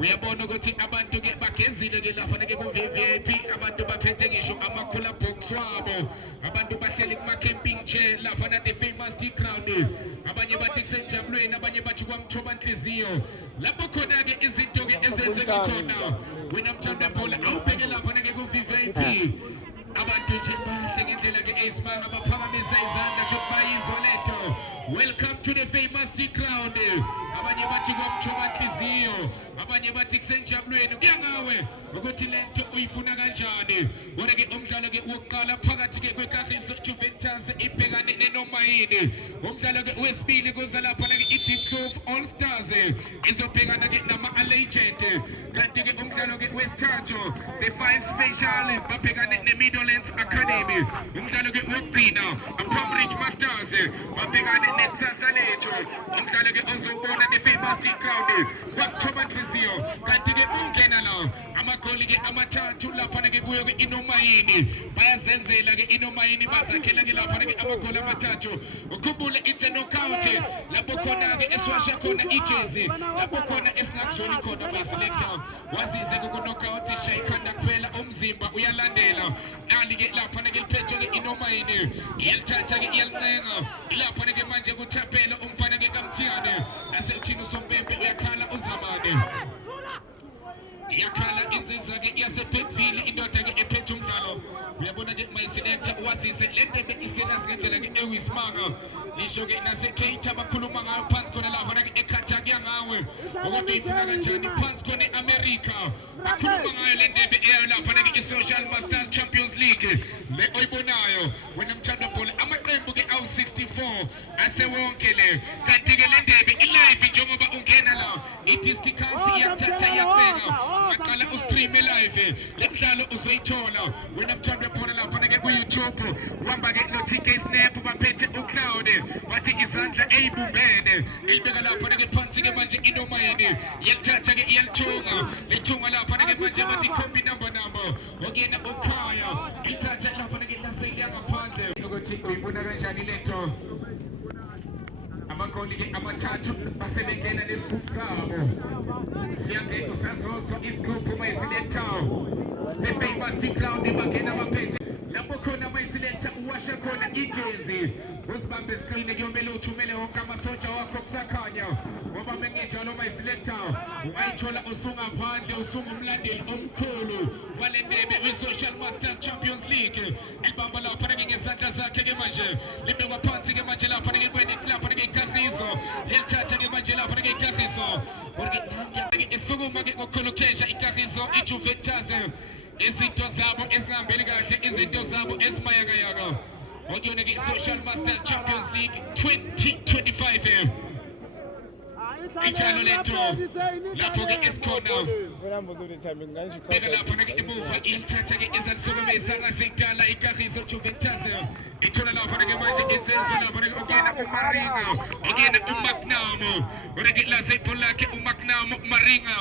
uyabona ukuthi abantu ke bagezile ke lapha ke ku VIP abantu baphethe ngisho amakhula box wabo abantu bahleli kuma camping chair lapha na the famous ground abanye bathi kusejabulweni abanye bathi kwamthoba inhliziyo lapho khona ke izinto ke ezenzeka khona wena mthando webhola awubheke lapha ke ku VIP abantu nje bahle ngendlela ke eSpang abaphakamisa izandla nje bayizwa letho. Welcome to the famous crowd. Abanye bathi kwamthoba inhliziyo abanye bathi kusenjabulweni kuyangawe ukuthi lento uyifuna kanjani. Wona ke umdlalo ke wokuqala phakathi ke kweKagiso Juventus ibhekane neNomayini. Umdlalo ke wesibili kuza lapha ke iDeep All Stars izobhekana ke nama Legend. Kanti ke umdlalo ke wesithathu the 5 special babhekane neMidlands Academy. Umdlalo ke wokugcina Cambridge Masters babhekane nekusasa lethu. Umdlalo ke ozobona the famous crowd kwamthoba inhliziyo. Kanti ke ungena la amagoli ke amathathu lapha ke kuyo ke iNomayini bayazenzela ke iNomayini bazakhela ke lapha ke amagoli amathathu. Ukhumbule it's a knockout lapho khona ke eswasha khona ijezi lapho khona esingakuzoni khona beselector wazize ku knockout shayikhanda kuphela umzimba uyalandela nali ke lapha ke liphethe ke iNomayini iyalithatha ke iyalincenga ilapha ke manje kuthapela umfana ke kaMthiyane asethini usompempe uyakhala uzamane yakhala insizwa ke yaseBeckville indoda ke ephethe umdlalo uyabona nje mayiselector wazise lendebe iserious ngendlela ke ewisimanga isho ke naseKaita bakhuluma ngayo phansi khona lapha ke eKatar kuyangawe ukuthi ifuna kanjani phansi khona eAmerica bakhuluma ngayo lendebe eyayo lapha ke iSocial Masters Champions League le oyibonayo wena mthando webhola amaqembu ke awu64 asewonke le kanti ke lendebe ilive njengoba ungena la iDisccast iyathatha iyabheka aqala ustream live lemdlalo uzoyithola wena mthando webhola lapha ke ku-YouTube uhamba ke no-TK Snap baphethe uCloud bathi izandla eyibumbene ibeka lapha ke phansi ke manje iNomayini yelithatha ke iyalithunga lithunga lapha ke manje bathi copy number ongena ukhaya ithatha lapha ke laseliya ngaphandle ukuthi uyibona kanjani lento amagoli ke amathathu basebengena nesibhuku sabo siyange usazozwa isigubhu mayiselector the famous crowd bangena baphethe lapho khona mayiselector uwasha khona ijezi usibambe screen kuyomela uthumele wonke amasotsha wakho kusakhanya ngoba menginjalo mayiselector ungayithola usungaphandle usungumlandeli omkhulu wale ndebe we-Social Masters Champions League elibamba lapha ngezandla zakhe ke manje libekwa phansi ke manje lapha lapha ke iKagiso yelithatha ke manje lapha ke iKagiso isukuma ke ngokukhulu ukuthesha iKagiso iJuventus izinto zabo ezingahambeli kahle izinto zabo ezimayakayaka okuyona ke Social Masters Champions League 2025 ijalo lento lapho ke esikhona beka lapho ke emuva ilithatha ke ezalisokomeza ngasekudala iKagiso Juventus ithola lapho ke manje isenzo lapho ke okuyena uMaringa okuyena uMagnamo ke lasebhola lakhe uMagnamo uMaringa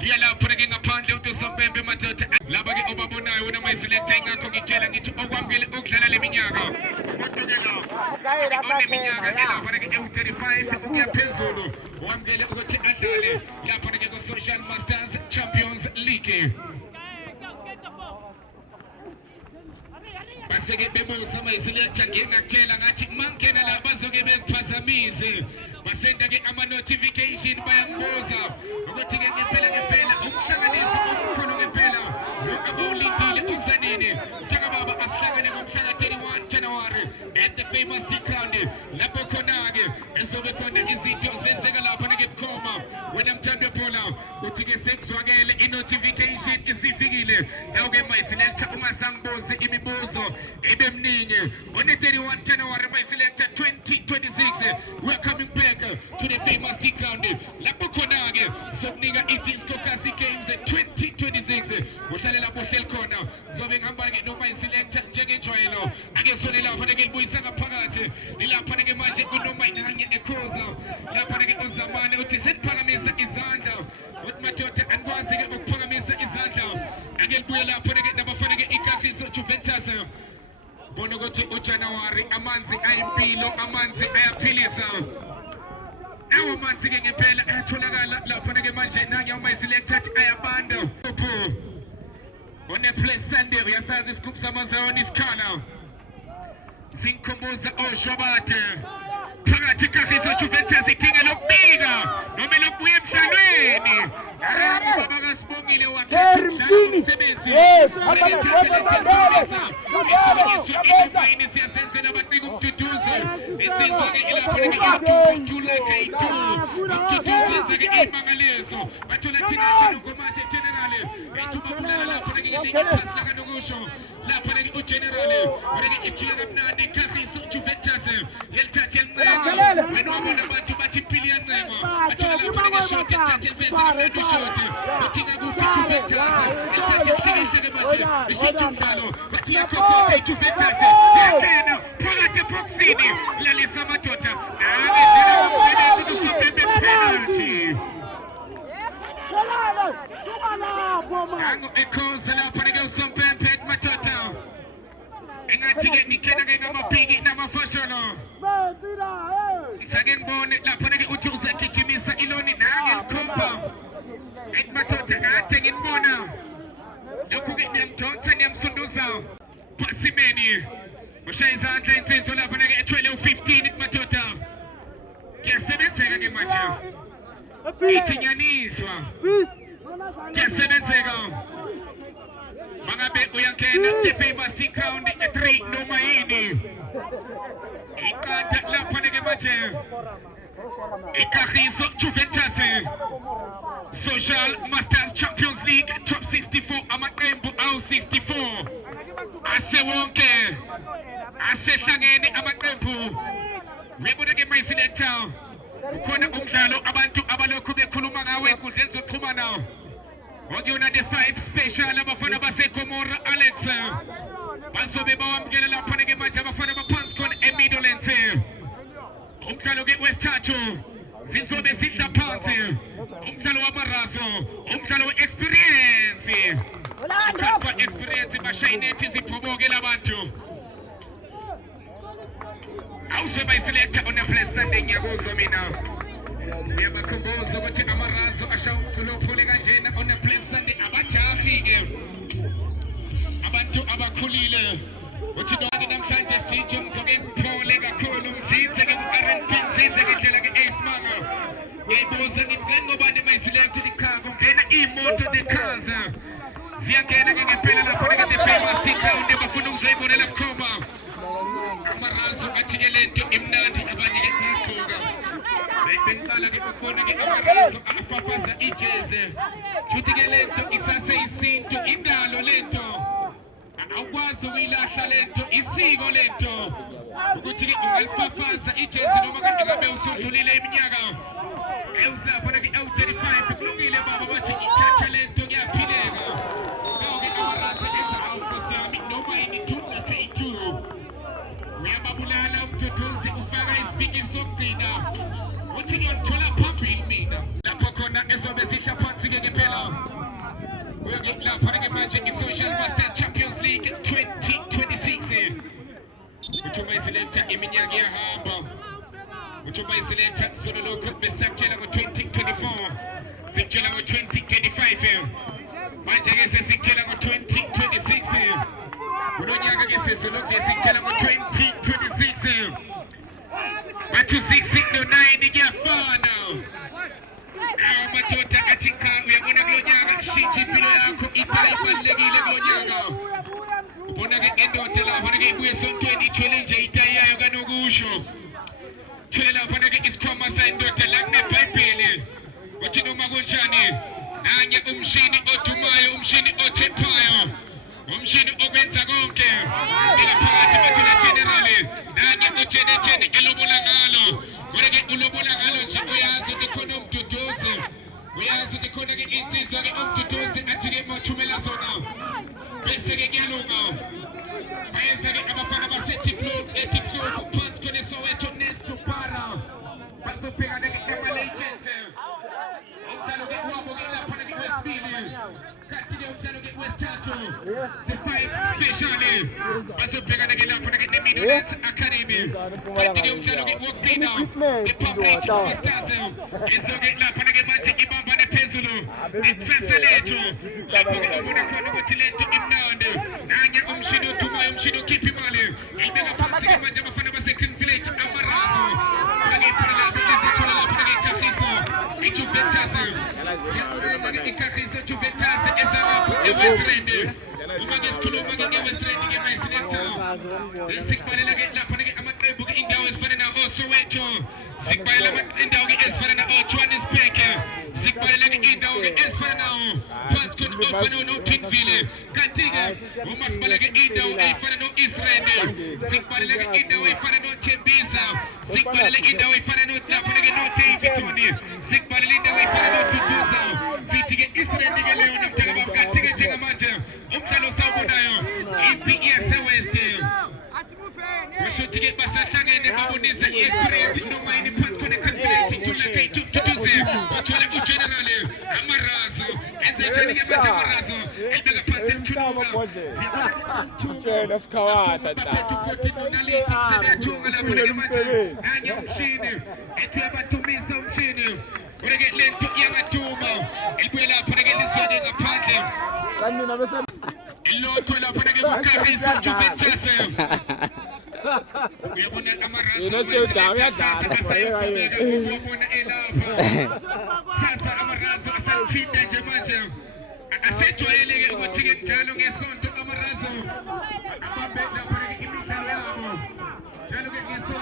liya lapho ke ngaphandle uTosompempe madoda laba ke obabonayo wena mayiselector ingakho ngitshela ngithi okwamukele ukudlala leminyaka leminyaka elapha ke ewu35 ukuya phezulu wamukele ukuthi adlale lapha ke ku-Social Masters Champions League baseke bebuza mayiselector nginakutshela ngathi mangena la bazoke beziphazamise basenda ke ama-notification bayangibuza ukuthi ke ngempela ukuhlanganisa omkhulu ngempela abawulindile uzanini njengoba asihlangane ngomhlaka 31 January at the famous ground lapho khona-ke ezobe khona izinto zenzeka lapha ke bukhoma wena mthando webhola uthi ke sekuzwakele i-notification isifikile nawo-ke mayiselector ungasangibuzi imibuzo ebemningi on the 31 January mayiselector 2026 we're coming back to the famous ground lapho khona-ke sokunika i-Discocast Games 2026 uhlale lapho uhleli khona zobe ngihamba ke nomayiselector njengenjwayelo ake sone lapha ke libuyisa ngaphakathi ilapha ke manje kuNomayini ekhoza lapha ke uzamane uthi seniphakamisa izandla uthi madoda angikwazi ke ukuphakamisa izandla ake libuye lapha ke nabafana ke iKagiso Juventus bona ukuthi uJanuary amanzi ayimpilo amanzi ayaphilisa nawo performance ngempela etholakala lapha ke manje nange uma selected ayabanda on a place Sunday uyasazi isigroup samazawoni isikhala sinkhumbuza oshobate phakathi kaHiso Juventus idinga lokubika noma lokubuya emhlalweni baba kaSibongile wakhetha umsebenzi siyasenzela abanika umduduze insizwa ke ilapho ngejula K2 umduduze ke imangaliso bathola thina ngomaje general ethuba kulala lapho ngeke nokusho lapho ngeke ugeneral ngeke ijila kamnandi kaHiso Juventus yelithatha elincane wena wabona abantu bathi impilo iyancenga bathola lapho ngeke shot ethatha eliveze shoti bathina kuphi Juventus ethatha ihlekise manje ishoti umbalo bathi yakho Juventus yena phakathi boxini lalisa amadoda nangendlela ukusopembe penalty Ango ekhoza lapha ngeke usompempe madoda engathi ke nikena ke ngamabhiki namafasholo Ngake ngibone lapha ngeke uthi usagijimisa iloni nange likhomba madoda kade ngibona lokhu ke ngiyamdonsa ngiyamsunduza Pasimeni Mashaya izandla insizwa lapha ngeke ethwele u15 madoda Kuyasebenzeka ke manje Ithinyaniswa Kuyasebenzeka Mangabe uyangena the famous crown 3 noma yini Iqanda lapha ngeke manje Ikahiso Juventus Social Masters Champions League Top 64 amaqembu awu 64 asewonke asehlangene amaqembu ngibona ke my selector ukhona umdlalo abantu abalokhu bekhuluma ngawe enkundleni zokuxhumana okuyona the 5 special abafana baseGomora Alex bazobe bawamkela lapha ngeke manje abafana baphansi khona eMidlands umdlalo ke wesithathu sizobe sidla phansi umdlalo wamarazo umdlalo weexperience ukapha experience bashayinethi ziphoboke labantu awuzoba iselector on a place Sunday ngiyakuzwa mina ngiyabakhumbuza ukuthi amarazo ashawuphule kanjena on a place Sunday abajahi ke abantu abakhulile uthi nonke namhlanje sije mzoke ngiphole kakhulu mzinze ke ku-R&B mzinze ke ndlela ke Ace-Manga ngiyibuza ngingena ngobani mayiselected ikhava ngena imoto the-cars ziyangena ke ngempela lapho ke the famous ground bafuna ukuzoyibonela bukhoma amarazo athi ke lento imnandi abanye ke ngikhuka bengiqala ke ukubona ke amarazo afafaza ijeze futhi ke lento isase isintu indalo lento awukwazi ukuyilahla lento isiko lento ukuthi ke ungalifafaza ijezi noma kade ngabe usudlulile iminyaka ewusilapho ke ewu35 kulungile baba bathi ithatha lento kuyaphileka ngeke amarazo enza awukosi yami noma yini thuza K2 uyababulala umduduzi ufaka isipikiri sokugcina uthi ngiyothola phambili mina lapho khona ezobe zihla phansi ke ngempela uyangilapha ke manje i-Social Masters Champions League 2026 uthi mayiselector iminyaka iyahamba uthi mayiselector solo lokho besakutshela ngo-2024 sikutshela ngo-2025 manje ke sesikutshela ngo-2026 kulonyaka ke sesolokhu sikutshela ngo-2026 bathu 6 no 9 kuyafana madoda athi cha uyabona kulonyaka shintsha impilo yakho ibalulekile kulonyaka ubona ke endoda lapha ke ibuye esontweni ithole nje itayi yayo kanokusho thole lapha ke isikhwama sayindoda la kuneBhayibheli uthi noma kunjani nanye umshini odumayo umshini othephayo umshini okwenza konke ila phakathi bathula general nanye ujenejene elobola ngalo kodwa ke ulobola ngalo nje uyazi ukuthi khona umduduzi uyazi ukuthi khona ke insizwa ke umduduzi athi ke mathumela zona bese ke kuyalunga bayenza ke abafana baseTiplow phansi khona Soweto next to para bazobhekana ke eMalations umdlalo ke wabo ke lapha ke wesibili Continue to get West Churchill. The fight specially. Also, we're going to get up and get the Middle Academy. Continue to get work free now. The public West Churchill. It's going to get up and get back to Ibamba and Pezulu. It's Fesaleto. I'm going to go to Tilento Imnande. Nanya Umshino to my Umshino Kipimali. I'm going to pass the Majama for the second village. Amarazo. I'm going to put a lot of this to the Kakiso. It's Juventus. Kakiso Juventus. Umagis Kuluma game was training in my selector. Sick Barilla get up and get Amaku in Dawes for an also wait. Sick Barilla in Dawes is for an Ochuan is Baker. Sick Barilla in Dawes is for now. First could open no Kinville. Cantiga, Umas Balaga in Dawes for no East Render. Sick Barilla in Dawes for no Chembisa. Sick Barilla in Dawes for no Lapaga no Tony. Sick Barilla in Dawes for no Tutuza. City East Render Leon of Telegram Cantiga Manja. Umtalo Sabunayo, EPS West. We should get Basasang and the Babunisa is creating no money points for the conflict to locate to do this. But you are generally Amarazo, and the General Amarazo, and the Patent to That's Kawat at that. And young Shini, and you have to me some Shini. When I get lent to Yamatuma, it will up when I get this one in a party. Lord, when I put a Juventus. We are on Amarazo. Sasa Amarazo, Santina Jamaja. I said to Eli, we're taking Jalong and son to Amarazo. I'm betting up for the Imitaamo. Jalong and son to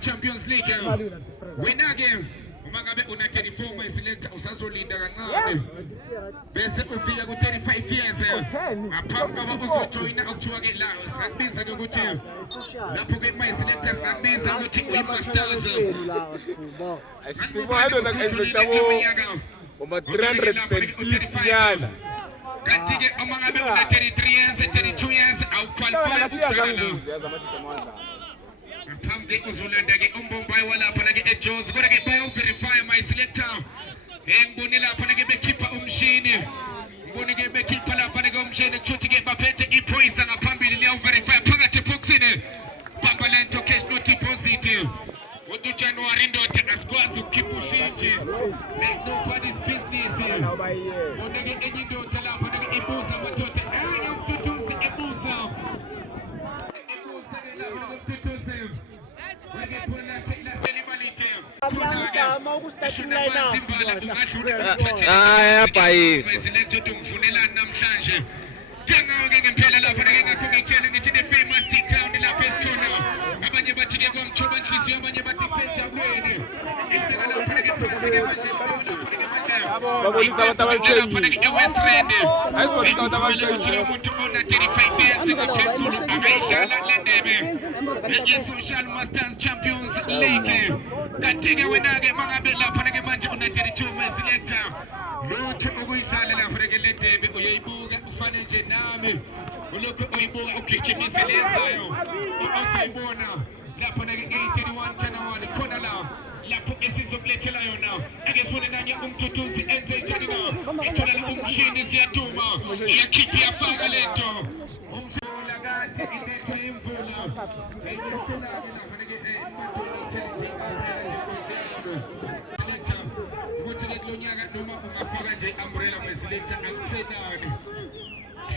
Champions League. Umagabe una 34 isileta usazolinda kancane bese ufika ku 35 years aphambi kokuba uzojoina akuchiwake la sikubiza ukuthi lapho ke mayisileta sikubiza ukuthi uyimasters Asikhuluma ngalo ngizotshabo uma 350 yana kanti ke umagabe una 33 years 32 years awuqualify ukudlala Pambe uzolanda ke umbombayi walapha na ke eJones kodwa ke bayo verify my selector ngibone lapha na ke bekhipha umshini ngibone ke bekhipha lapha na ke umshini kuthi ke baphethe ipoisa ngaphambili liya verify phakathi eboxini Pambalento cash no deposit uthi January ndothi asikwazi ukukhipha ushinji make nobody's business ngibone ke enye ndothi lapha na ke ibuza madoda umtutuzi ibuza país. Social Masters Champions League. Continue with Nage Mangabella for the Manchester United 2 selector. Root Uguizala for the Lente, Uyabuga, Fanage Nami, Uluku Uibuga, Ukichi Miselezayo. uyayibona lapho na 31 January khona la lapho esizokulethela yona ake sifune nanye umthuthuzi enze njani na ithola la umshini siyaduma iyakhipha iyafaka lento umshini kade inetho imvula ukuthi lo nyaka noma ungafaka nje umbrella mesiletha akusenani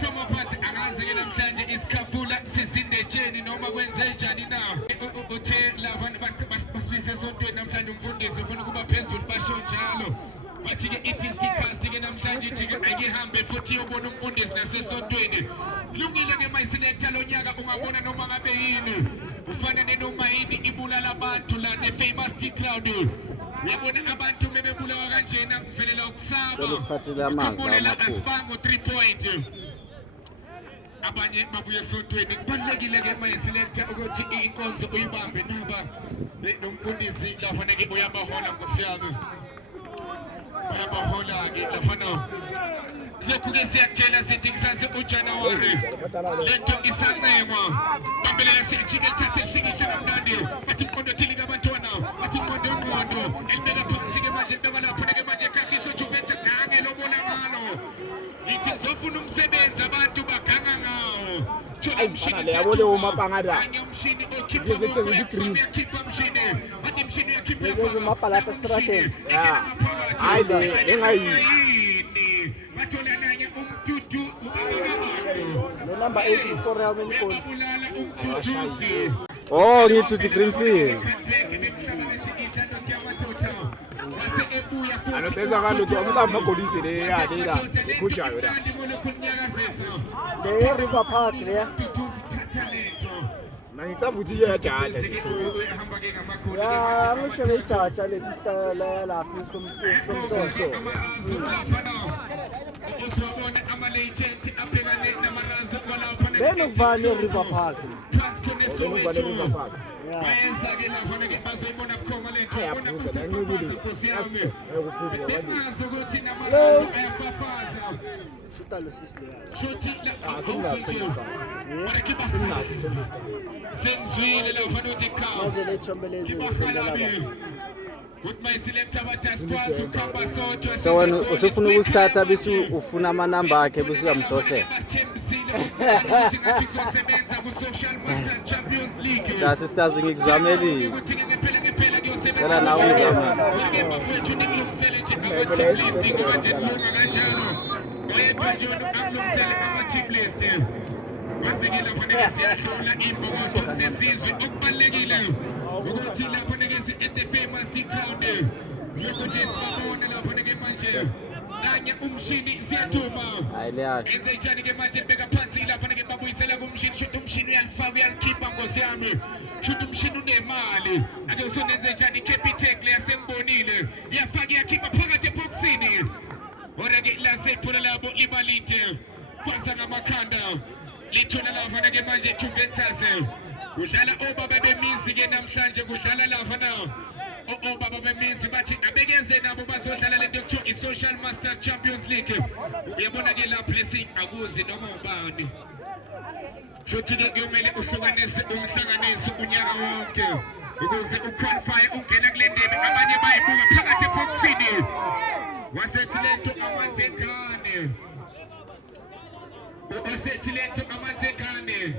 Shoma phansi akazi-ke namhlanje isikhafula sizindetsheni noma kwenze njani na uthe lava basifise esontweni namhlanje umfundisi ufuna ukuba phezulu basho njalo bathi-ke it is the namhlanje ithi-ke ayihambe futhi yobona umfundisi nasesontweni kulungile-ke mayisilekta lo nyaka ungabona noma ngabe yini ufana nenoma yini ibulala abantu la ne-famous T-Crowd uyabona abantu bebebulawa kanjena kuvelela ukusaba ukhumbule asibango 3 point abanye babuye esontweni kubalulekile-ke mayisilekta ukuthi inkonzo uyibambe naba nomfundisi laphana-ke uyabahola ngofyami uyabahola-ke laphana lokhu-ke siyakutshela sithi kusase uJanuwari lento isancengwa bambelela siyajike lithathe lihlikihle kamnandi bathi mqondo othile kabantwana bathi mqondo yomqondo elibeka phansi-ke manje beka lapho-ke manje ekhahlisa uJuventus nange lobona ngalo ithi ngizofuna umsebenzi abantu baganga ngawo thola umshini yabona umapangada umshini okhipha uyakhipha umshini bathi umshini uyakhipha lezo mapala lapha estrateni hayi le engayini bathola nanye umtutu lo number 8 uKorea Menikosi Oh, ngithi Greenfield. anoteza kalutho umcamba golide le yale la ikhujayo la le River Park le Nangikavuthi iyajaja ngisho ya ngishele ijaja le pistala lapha somsoso usibona ama-legend abhekane namarazo kwalapha Beno kuvane River Park bayenza-ke lapha-ke bazoyibona bukhoma lento yazi ukuthi namarazo ayafafaza Shuta lo sisile shothi sengizwile lapha nothi khawu manje le chombelezi zisendela So wena usufuna ukusithatha bese ufuna amanamba akhe bese uyamhlohlela. Da sisters ngikuzameli. Cela nawe uzame. Wasekela fanele siyahlola information sesizwe okubalekile ukuthi lapho nekezi at the famous T-Crowd ukuthi sibabone lapho neke manje nanye umshini siyathuma Ayiliyasho. enze njani ke manje beka phansi lapho neke babuyisela kumshini shothi umshini uyalifaka uyalikhipha ngosi yami shothi umshini unemali ake usonenze njani Capitec le yasembonile iyafaka iyakhipha phakathi eboxini orake la sephula labo ibalite kwasa ngamakhanda lithola lapha ke manje Juventus udlala obaba bemizi ke namhlanje kudlala lapha na obaba bemizi bathi abekeze nabo bazodlala lento ekuthiwa i-Social Master Champions League uyabona ke lapho lesi akuzi noma ubani shothi ke kumele uhlukanise umhlanganisi unyaka wonke ukuze uqualify ungena kule ndebe abanye bayibuka phakathi eboxini wasethi lento amanzi engane wasethi lento amanzi engane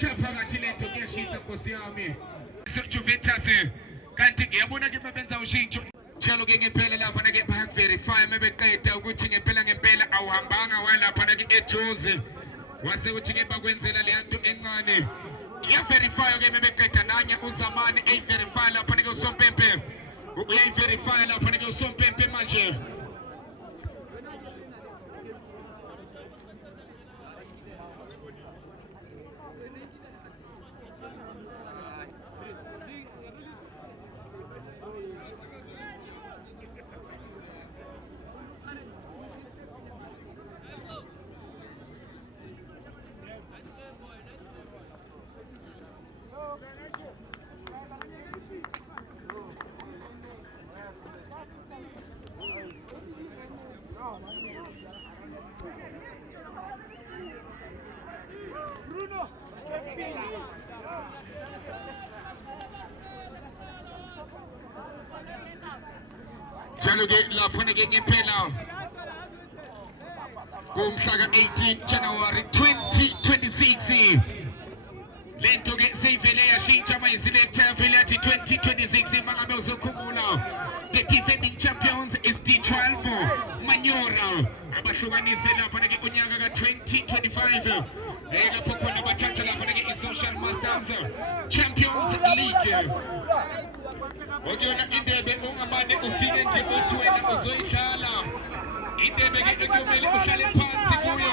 shaphakathi lento kuyashisa nkosi yami Juventus kanti ngiyabona ke benza ushintsho njalo ke ngempela lapha na ke bayaverify mebeqeda ukuthi ngempela awuhambanga walapha na ke eJozi wase uthi ke bakwenzela le nto encane iyaverify ke mebeqeda nanye uzamani eyiverify lapha na ke usompempe uyayiverify lapha na ke usompempe manje Shall get love when again in Pela. Kumhlaga 18 January 2026. Lento get safe Velea Shincha Maisileta Velati 2026 in Magamoso Kumula. The defending champions is D12 Manyora. Abashugani Zela Panagi Kunyaga 2025. Ega Pokona Bachatala Panagi Social Masters Champions League. Ogiona Indebe Umabane Ufine Jebutu and Ozoikala. Indebe Gumeli Ushale Pansi Kuyo.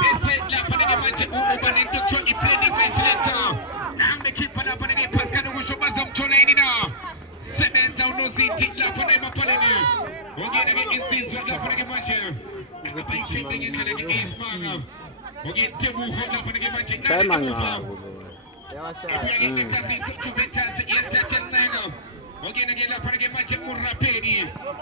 They said La Panagi Manche Uban Doctor Ifredi Maisleta. I'm the keeper of Panagi Pascal Ushobazam Tonanina. Seven Zauno City La Panama Panani. Ogiona Insis La Panagi Manche. Shipping into the East Manga. Ogin Tebu La Panagi Manche. Ogin again la Panagi Manche Murapedi.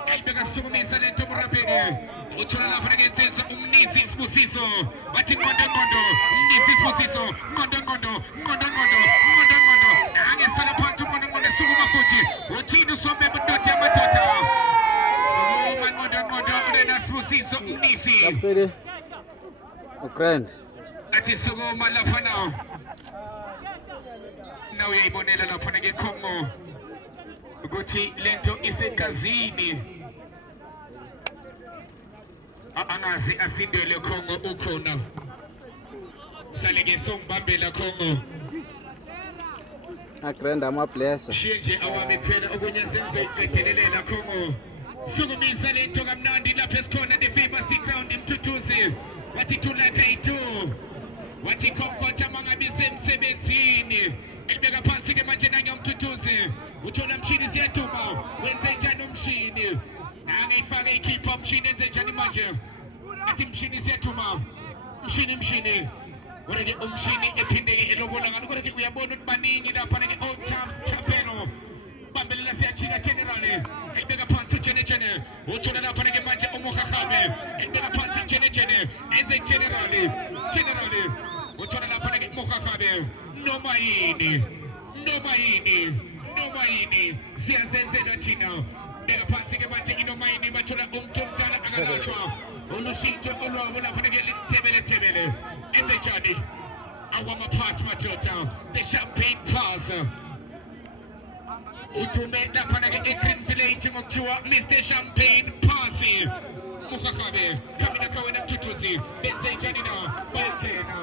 Elbega Sumi Salento Murapedi. Uchona la Panagi says Nisis Musiso. Wati Mondangondo. Nisis Musiso. Mondangondo. Age Salapantu Mondangondo Sumakuchi. Otino Sombe Mutota Matota. Mondangondo. Renas Musiso Nisi. Lapede. Ukraine. Ati Sugo Malafana. Now we Bonella la Panagi Congo. Guti Lento ise kazini. Anazi asinde le Congo ukona. Salege Sombambe la Congo. Akrenda ma place. Shenje awami kwena ogonya senzo ikelele la Congo. Sugumi Salento gamnandi la Pescona the famous crown imtutuzi. Watitula kaitu. Watikomko chamanga bisem sebenzini. Elbega pansi ke manje nanga mtutuzi. Uthola mshini siyatuma. Wenze njani umshini. Angayifaka ikhipha umshini enze njani manje. Athi mshini siyatuma. Mshini. Wonke umshini ephindeke elobola ngalo kodwa uyabona ukuthi baningi lapha neke old times chapeno. Bambelela siyachika generally. Elbega pansi jene. Uthola lapha neke manje umuhahabe. Elbega pansi jene. Enze generally. Uthola lapha neke umuhahabe. No maini. Siyazenzela thina. Beka phansi ke manje inomayini bathola umthomthala angalapha. Ulushintsho olwabo lapha neke tebele. Enze njani? Awama pass madoda. The champagne pass. Utume lapha neke egreenvillage ngokuthiwa Mr Champagne Pass. Mukhakhabe. Kamina kawena mthuthuzi. Benze njani na? Bayena.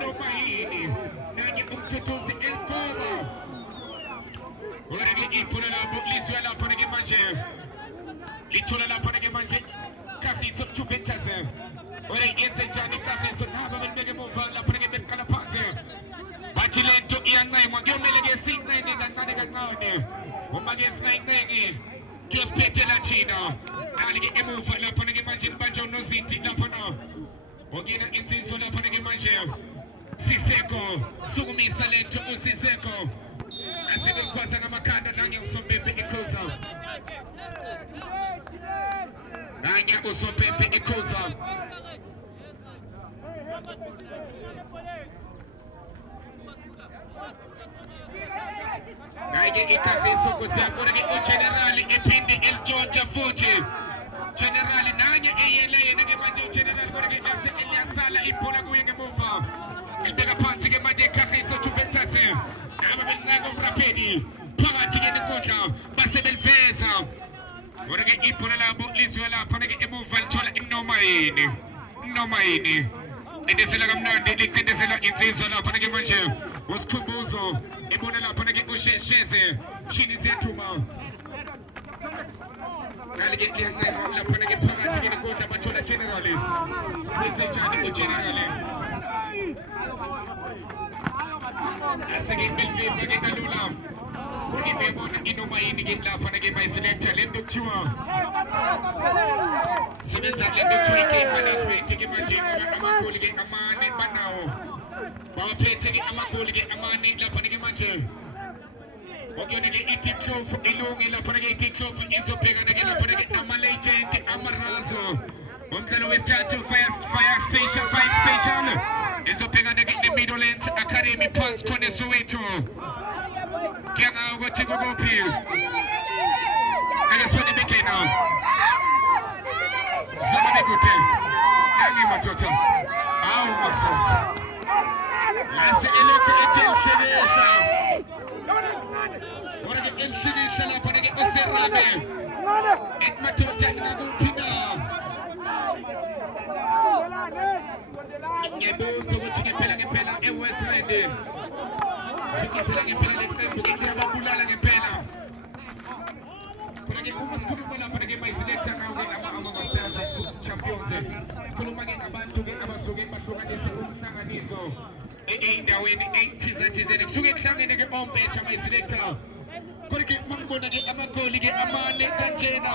No maini. Nanye umthuthuzi enkulu. Orege ipula la bukliswa la panege manje. Litula la panege manje. Kafiso Juventus. Orege yenze njani kafiso naba belbege mova la panege bekala panze. Bachilento iyangai mwagiyomelege singai ngane. Umage singai. Kios pete la china. Alige emova la panege manje banjo no zinti la pana. Ogina insinso la panege manje. Siseko. Sugumi Salento Siseko. Asebe kwaza na makanda nange usompepe ikoza. Nange ikafiso kusangura ke generali epindi el Georgia fuji. Generali nange eyele nage manje generali gore ke sala ipola kuyenge mova. Elbega phansi ke manje ikafiso Juventus. Ababelnego rapedi. Phakathi ke inkundla basebeliveza. Orege iphula labo lizwe lapha neke emuva lithola inomayini. Indesela kamnandi liqindezela insizwa lapha neke manje. Usikhumbuzo ibona lapha neke ushesheze. Mshini ziyathuma. Ngalike liyancema lapha neke phakathi ke inkundla bathola generally. Wenze njani ugenerally? Asake belvimba ke kalula. Unibebona inomayini ke lapha neke bayiselecta lento kuthiwa. Sebenza lento kuthiwa ke management ke manje amagoli ke amane banawo. Bawaphethe ke amagoli ke amane lapha neke manje. Okuyona ke itikhofu ilungi lapha neke itikhofu izobheka neke lapha neke ama-legend amarazo. Umdlalo wesithathu fire station izobheka neke Middlelands Academy Punts khona eSoweto. Kuyanga ukuthi kuphi. Ake sibone beke now. base elokhu ethenselesa ora ke ensinisa lapha ke oserame ekmathotha ngakuphina ngebuzo ukuthi ngempela eWest Rand ngempela leqembu ngiyababulala ngempela kodwa ke uma sikhuluma lapha ke mayiselector ngawo ke ama-masters champions sikhuluma ke ngabantu ke abasuke bahlukanise umhlanganiso ey'ndaweni ey'thizeni kusuke kuhlangene ke ombetha mayiselector kodwa ke mangibona ke amagoli ke amane kanjena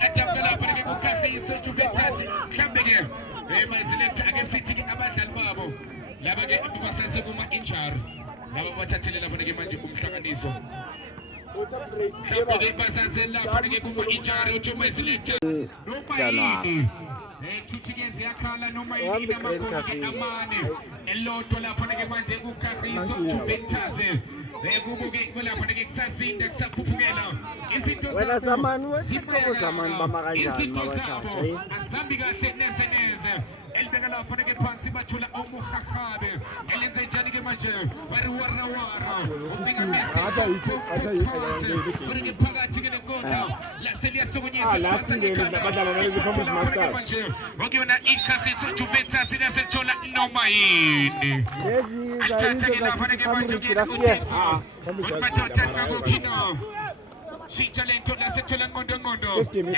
atapka lapha ke kuKagiso Juventus mhlambe ke mayiselector ake sithi ke abadlali babo laba ke basase kuma-injury laba bathathele lapha ke manje umhlanganiso mhlambe ke basase lapha ke kuma-injury uthi mayiselector noma yini thuthike ziyakhala noma yini amagoli ke amane elodwa lapha ke manje kuKagiso Juventus kubuke kulapho ke kusasinda kusaphuphukela izinto wena zamani wethiqoko zamani bama kanjani mabashatsha azambi kahle neze elibeka lapho ke phansi bathula umuhahabe elenze njani ke manje bari warna ubinga mesti ke phakathi ke lenkonda la seliyasokonyisa last ngene badlala nalezi Promise Masters manje ngiyona iKagiso Juventus iyasethola noma yini lezi athatha ke lapho ke manje Talento lasethola ngondo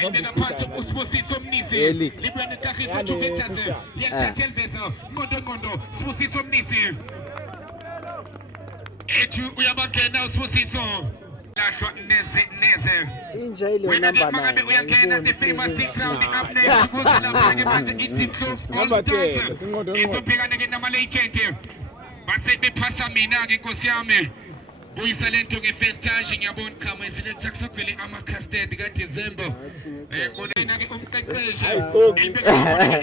ebeka phansi uSibusiso Mnisi libona iKagiso Juventus liyathatha elveza ngondo Sibusiso Mnisi ethi uyabangena uSibusiso lahlwa neze inja ile namba 9 uyangena the famous crowd update kuze lapha ke manje iTeam Close All Stars izobhekana ke nama legend base bephasa mina ke Nkosi yami Buyisa lento nge-first charge ngiyabona khama iselector kusogwele ama-casted ka-December ngolena ke umqeqeshi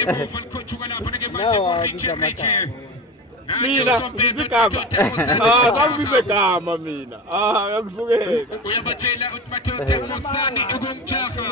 emuva likhojuka lapho ke manje ku-Richard mina ngizigama sangibize gama mina ngakusukela uyabatshela uthi mathotha umusani ukumjaha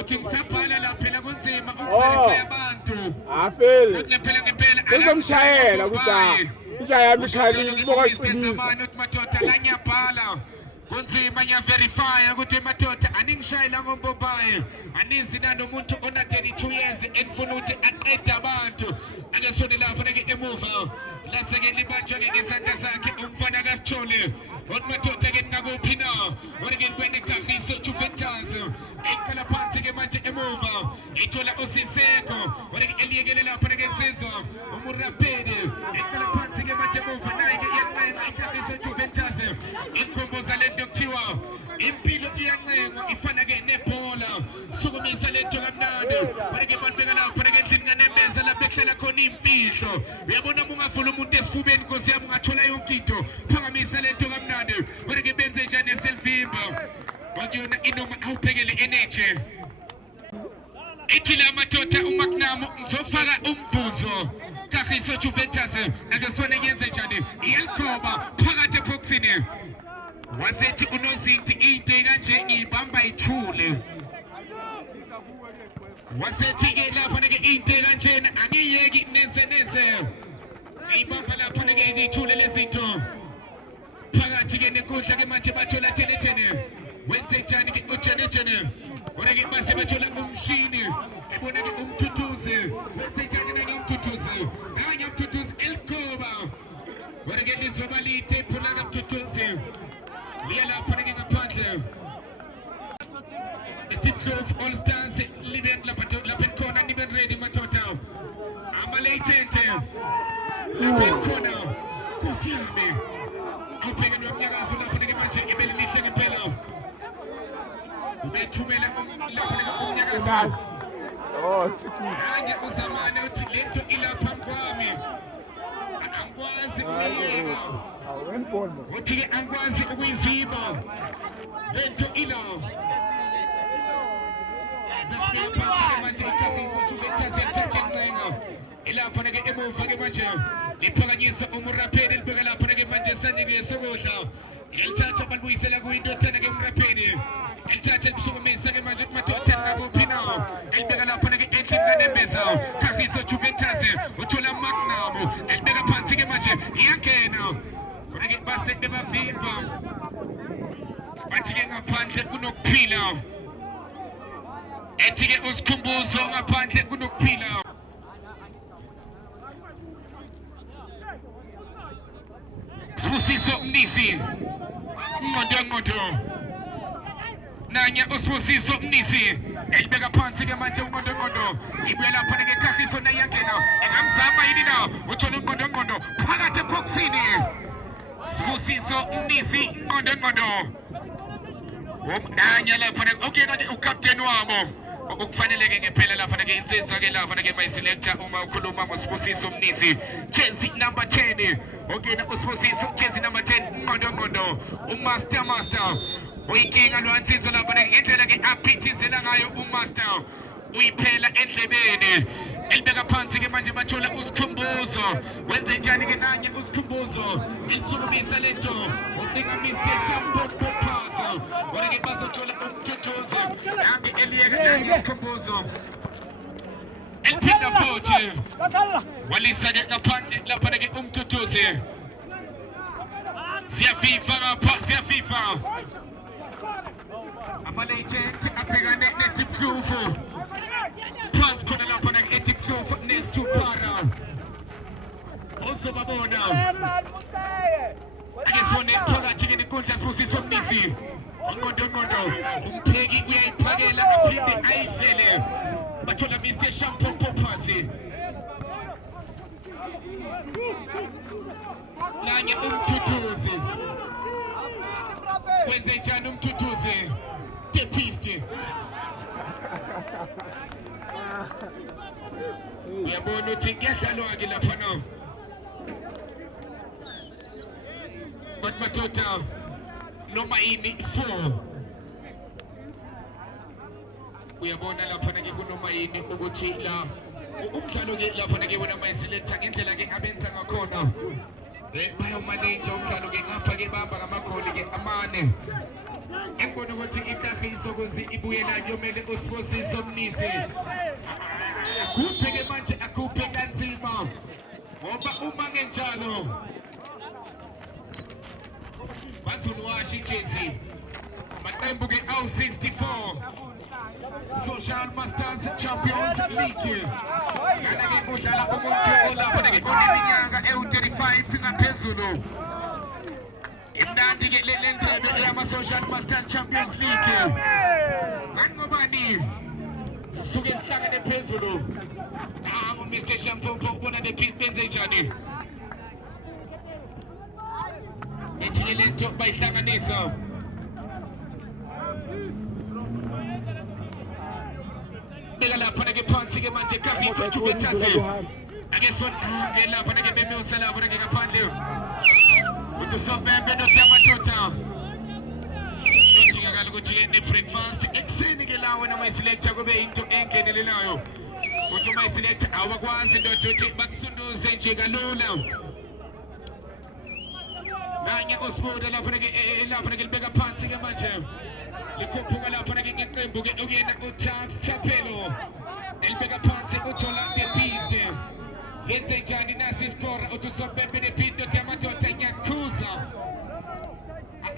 uthi ngisabhala la phela kunzima ukuverify abantu afeli uthi ngempela uzomshayela ukuthi Ijayami khali boka qinisa uthi mathotha la ngiyabhala kunzima ngiyaverify ukuthi mathotha aningishayela ngombombaye anizi nomuntu ona 32 years enfuna ukuthi aqede abantu akesone lapha ke emuva laseke libanjwa ke ngesandla sakhe umfana kaSithole uthi mathotha ke ngakuphi na ore ke kwene Kagiso Juventus ekhala phansi ke manje emuva ithola uSiseko ore ke eliyekele lapha ke insizwa umurapedi ekhala phansi ke manje emuva naye ke iyancenga iKagiso Juventus ikhomboza lento kuthiwa impilo iyancenga ifana ke nebhola sukumisa lento kamnandi ore ke banibeka lapha ke endlini kaNembeza lapha ehlala khona imfihlo uyabona ungavula umuntu esifubeni Nkosi yami ungathola yonke into phakamisa lento kamnandi ore ke benze njani eselvimba wakuyona inoma awubhekele energy ithi la madoda uMagnamo ngizofaka umvuzo Kagiso Juventus akesona yenze njani iyalkhoba phakathi eboxini wasethi unozinti into kanje ngibamba ithule wasethi ke lapha ke into kanjena angiyeki neze ibamba lapha ke izithule lezinto phakathi ke nenkundla ke manje bathola thelethene wenze njani ke ujenejene ore ke base bathola umshini ebona ke umthuthuzi wenze njani nani umthuthuzi kanye umthuthuzi elkhoba ore ke lizoba lithe phula umthuthuzi liya lapha ke ngaphandle Team Close All Stars liben lapha khona nibe ready mathotha amaleyitente lapha khona kusiyame awubhekene nomnyakazo lapha ke manje ibelihle ngempela ubethumela lapha umnyakazo anje uzamane uthi lento ilapha kwami angikwazi ukuyeka uthi ke angikwazi ukuyivimba lento ila manje iKagiso Juventus yathathencenga ilapha ke emuva ke manje liphakanyisa umurapedi libeka lapha ke manje sanike sokudla yalithatha balibuyisela kuyindodana ke umrapedi elithatha libisukumisa ke manje kumadoda ngakuphi na elibeka lapha ke endlini kaNembeza Kagiso Juventus uthola Magnamo elibeka phansi ke iyangena kodwa-ke basete bavimba bathi-ke ngaphandle kunokuphila ethi-ke usikhumbuzo ngaphandle kunokuphila Sibusiso Mnisi Ngondo Nanya usibusiso Mnisi elibeka phansi ke manje uNgondo ibuye lapha ke Kagiso nayangena engamzama yini na uthola uNgondo phakathi eboxini Sibusiso Mnisi Ngondo Nanya lapha okay nje ucaptain wabo okufaneleke ngempela lapha ke insizwa ke lapha ke mayiselector uma ukhuluma ngoSibusiso Mnisi jersey number 10 okay na uSibusiso jersey number 10 Ngondo umaster uyinkinga lwansizwa lapha ngendlela ke aphithizela ngayo umaster uyiphela endlebeni elibeka phansi ke manje bathola usikhumbuzo wenze njani ke nanye usikhumbuzo isulumisa lento udinga Mr. Shampoo Popasa wona ke bazothola umthuthuzi nange eliyeka nanye usikhumbuzo eliphinda futhi walisa ke ngaphandle lapha ke umthuthuzi siyafifa Amalagent abhekane neTiphufu phansi khona lapha neTiphufu next to para uzobabona akesone phakathi ke nenkundla Sibusiso Mnisi Ngondo umpheki uyayiphakela aphinde ayivele bathola Mr. Shampoo Popasi nanye umthuthuzi wenze njani umthuthuzi tepisti uyabona ukuthi kuyadlalwa-ke lapha no but madoda noma yini 4 uyabona lapha-ke kunoma yini ukuthi la umdlalo-ke lapha-ke wona mayiselector ngendlela ke abenza ngakhona bayomaneja umdlalo-ke ngapha-ke bamba ngamagoli-ke amane engibona ukuthi iKagiso kuze ibuyela yomele uSibusiso Mnisi akhuphe-ke manje akhuphe kanzima ngoba uma ngenjalo bazoluwasha ijezi maqembu-ke awu-64 Social Masters Champions League ngana-ke kudlala umuntu olapha-ke kuneminyaka ewu-35 ngaphezulu imnandi-ke le ndebe yama-Social Masters Champions League ngani ngobani sisuke sihlangane phezulu nangu Mr. Shampoo ukubona le piece benze njani ethi-ke le nto bayihlanganisa beka lapha-ke phansi-ke manje Kagiso Juventus akesona-ke lapha-ke bemisa lapha-ke ngaphandle uDusovembe noTamatota kudingakala ukuthi-ke ne-breakfast ekuseni-ke lawo namayiselector kube into engenelelayo ukuthi umayiselector awakwazi ndoda ukuthi bakusunduze nje kalula nanye uSibuda lapha-ke libeka phansi-ke manje likhuphuka lapha-ke ngeqembu-ke okuyena uTax Thapelo elibeka phansi uthola the yenze njani nasi iskora uDusovembe nePinto Tamatota ngiyakhuza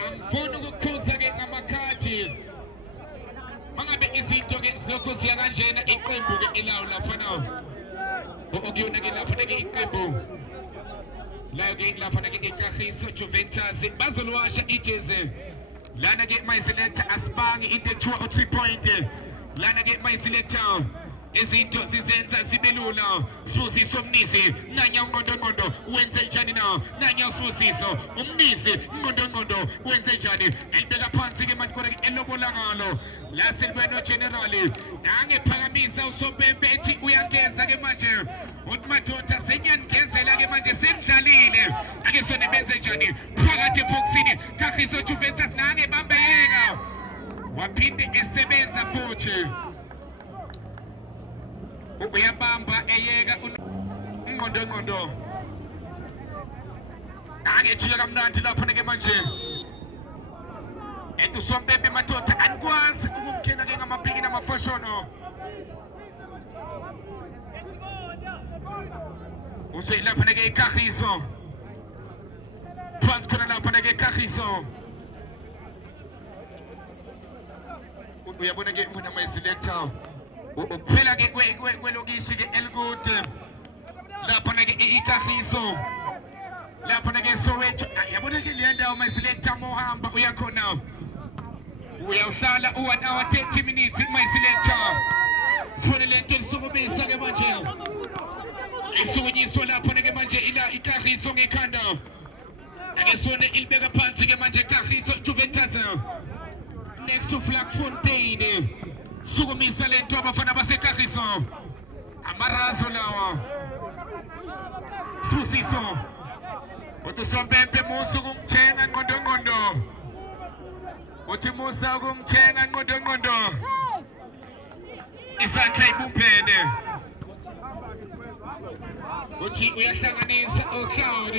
angifuni ukukhuza-ke ngamakhadi mangabe izinto-ke zilokhu ziya kanjena iqembu-ke ilawo laphana okuyona-ke lapha-ke iqembu layo-ke lapha-ke iKagiso Juventus bazoluwasha ijezi lana-ke mayiselector asibangi into ethiwa u-3 point lana-ke mayiselector izinto sizenza zibe lula Sibusiso Mnisi nanya uNgondo wenze njani na nanya uSibusiso uMnisi Ngondo wenze njani elibeka phansi-ke manje kodwa-ke elobola ngalo la selibeno general nangephakamisa uSompempe ethi uyangeza-ke manje uthi madoda sengiyanigezela-ke manje sengidlalile ake sone benze njani phakathi eboxini Kagiso Juventus nange bambeyeka waphinde esebenza futhi uyabamba eyeka uNgondo angejika kamnandi lapha-ke manje uSompempe madoda anikwazi ukumkhela-ke ngamabhiki namafoshono useyilapha-ke iKagiso phansi khona lapha ke Kagiso uyabona ke mina my selector ukuphela ke kwelokishi ke Elkude lapha ke iKagiso lapha ke Soweto yabona ke le ndawo my selector mohamba uyakhona uyawhlala 1 hour 30 minutes my selector sifune lento lisukubisa ke manje isukunyiswa lapha ke manje ila iKagiso ngekhanda ake sifune ilibeka phansi ke manje Kagiso Juventus next to Vlakfontein sukumisa lento abafana baseKagiso amarazo lawa Susiso uTusompempe musu kumthenga ngqondo uthi musa kumthenga ngqondo isakhe ibuphene uthi uyahlanganisa uCloud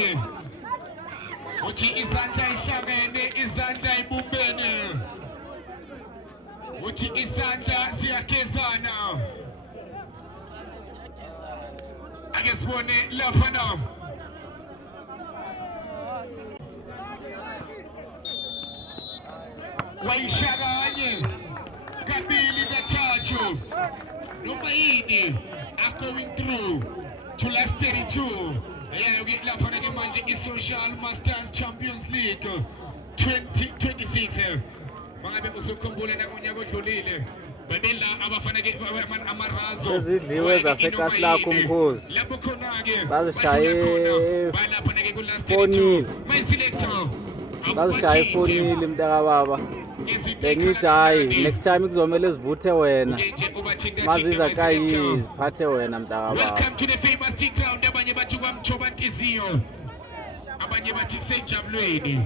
uthi izandla ihlangene izandla ibumbene uthi isandla siyakezana ake sibone lapha na wayishakanye kabili kathathu noma yini are going through to last 32 yeah lapha ke manje i-Social Masters Champions League 2026 mangabe usukhumbula nakunyaka odlulile babela abafana ke amarazo sezidliwe zasekashi lakho umkhozi lapho khona ke bazishaye balapha ke ku last 4-0 my selector bazishaye 4-0 mntaka baba bengithi hayi next time kuzomela sivuthe wena maziza kayi ziphathe wena mntaka baba. Welcome to the famous T ground abanye bathi kwamthoba inhliziyo abanye bathi kusejabulweni